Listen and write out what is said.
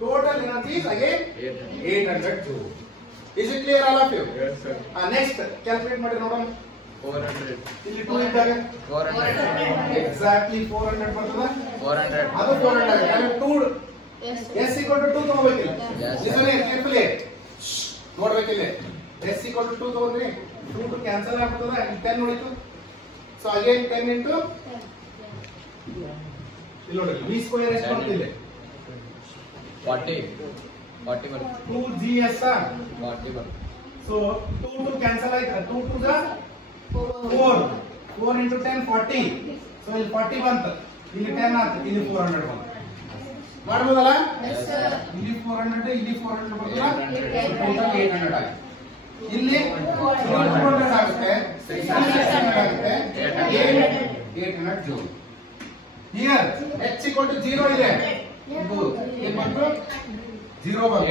Total energy is again 800 joule. Is it clear all of you? Yes, sir. Next, calculate ಮಾಡಿ ನೋಡೋಣ. 400. ಇಲ್ಲಿ 2 ಇದ್ದಾಗ 400. exactly 400 ಬರ್ತದ. 400. ಅದು 400 ಆಗುತ್ತೆ. 2 s equal to 2 ತಗೋಬೇಕಿಲ್ಲ. Yes, sir. Listen carefully. ನೋಡ್ಬೇಕಿಲ್ಲ. s equal to 2 ತಗೊಂಡ್ರಿ 2 to cancel ಆಗ್ತದ. 10 ಉಳಿತು. So again 10 into ಇಲ್ಲಿ ನೋಡಿ v square ಎಷ್ಟು ಬರ್ತಿದೆ? 40 ಬರುತ್ತೆ. 2gs 40 ಬರುತ್ತೆ. so 2 to cancel ಆಯ್ತು. 2 to the 4 into 10 40. so ಇಲ್ಲಿ 40 ಬಂತು. ಇಲ್ಲಿ 10 ಆಯ್ತು. ಇಲ್ಲಿ 400 ಬಂತು. ಮಾಡ್ಬೋದಲ್ಲ? Yes, sir. ಇಲ್ಲಿ 400 ಇಲ್ಲಿ 400 ಬರ್ತಲ್ಲ. ಟೋಟಲ್ 800 ಆಯ್ತು. ಇಲ್ಲಿ 400 ಆಗುತ್ತೆ. 600 ಆಗುತ್ತೆ. 800 ಜೂಲ್. Here h equal to 0 ಇದೆ. ಇದು ಏನು ಬಂತು? 0 ಬಂತು.